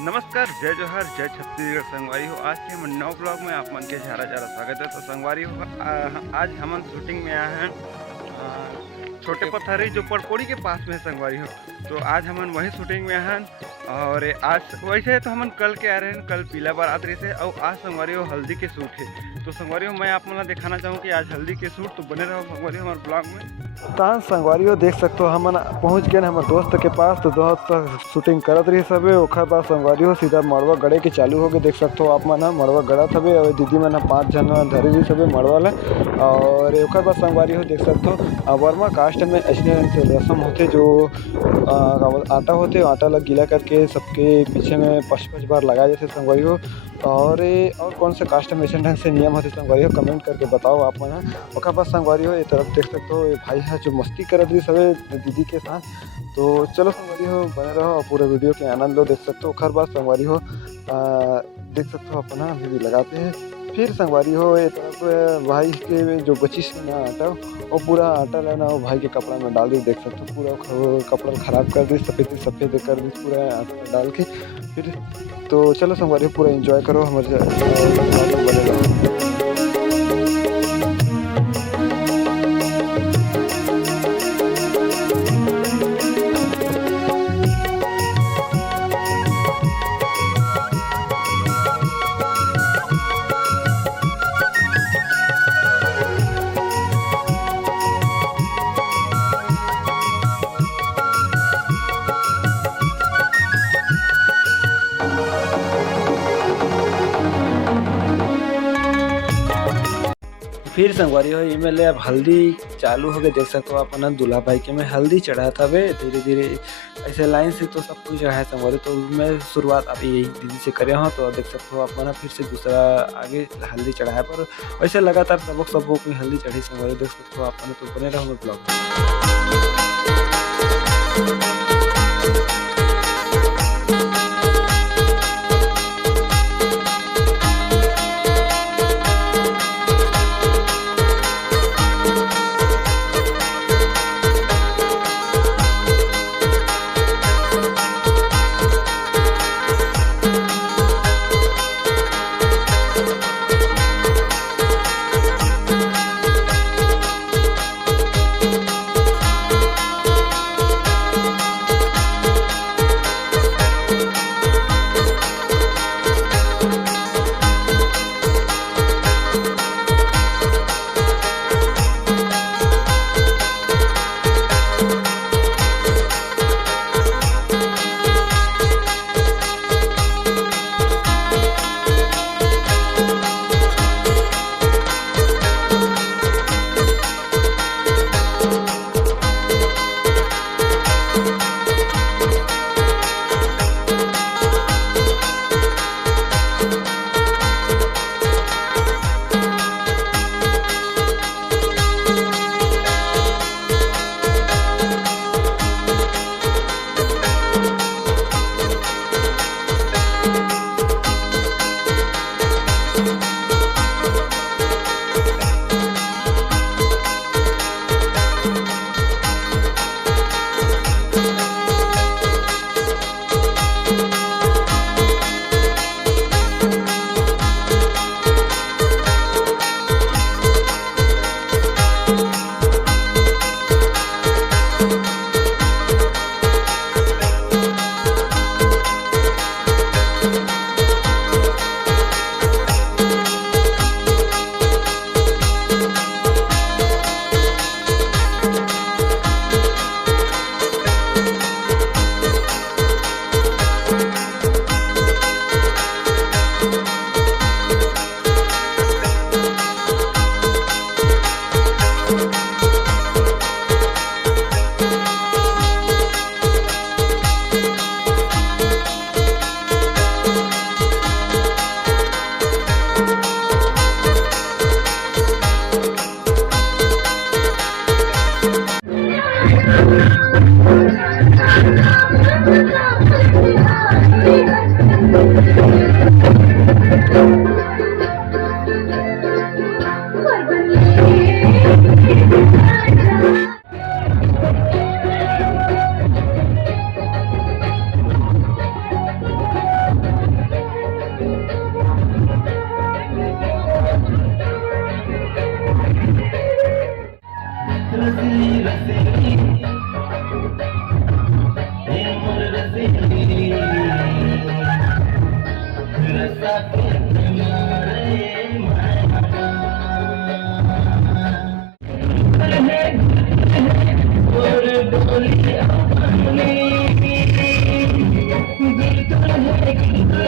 नमस्कार, जय जोहार, जय छत्तीसगढ़ संगवारी हो। आज के हमन नौ ब्लॉग में आप मन के ज़्यादा स्वागत है। तो संगवारी हो, आज हमन शूटिंग में आए हैं छोटे पथरी जो पड़पोड़ी के पास में है संगवारी हो। तो आज हमन वही शूटिंग में हैं और आज वैसे तो हमन कल के आ रहे हैं, कल पीला बारात रही से और आज संगवारी हो हल्दी के सूट है। तो संगवारी हो मैं आप मन दिखाना चाहूँ कि आज हल्दी के सूट। तो बने रहो संगवारी हो हमारे ब्लॉग में। तान संगवारी हो देख सकते हो हमन पहुँच गए हमारे दोस्त के पास। तो दोस्त शूटिंग करत रही सबे। ओखर बाद संगवारी हो सीधा मड़वा गड़े के चालू हो गए। देख सकते हो आप मन मड़वा गड़त हवे और दीदी मन 5 जन धरे रही सबे मड़वा ला। और ओखर बाद संगवारी हो देख सकते हो वर्मा कास्ट में ऐसे रस्म होते जो आटा होते आटा ला गीला करके सबके पीछे में 5-5 बार लगाए जाते संगवारी हो। और कौन से कास्ट में ऐसे ढंग से नियम होते संगवारी हो कमेंट करके बताओ आप मन। ओखर बाद संगवारी हो ये तरफ देख सकते हो भाई है जो मस्ती करत रही सबे दीदी के साथ। तो चलो संगवारी हो बने रहो और पूरे वीडियो के आनंद लो। देख सकते हो ओखर बाद संगवारी हो देख सकते हो अपना अभी भी लगाते हैं। फिर संगवारी हो ये तरफ भाई के जो बचिस ना आटा वो पूरा आटा लेना वो भाई के कपड़ा में डाल दी। देख सकते हो पूरा कपड़ा खराब कर दी, सफ़ेद कर दी पूरा आटा डाल के। फिर तो चलो संगवारी हो पूरा एंजॉय करो हमारे बने रहो। फिर संगवारी हो इमें ले अब हल्दी चालू हो गए। देख सकते हो अपन दूल्हा भाई के में हल्दी चढ़ा था वे धीरे धीरे ऐसे लाइन से तो सब कुछ है संगवारी। तो मैं शुरुआत अभी यही दीदी से करे हूँ। तो देख सकते हो अपन फिर से दूसरा आगे हल्दी चढ़ाया पर वैसे लगातार सबको कोई हल्दी चढ़ी संगवारी। देख सकते हो अपन तो बने रहो ब्लॉग। है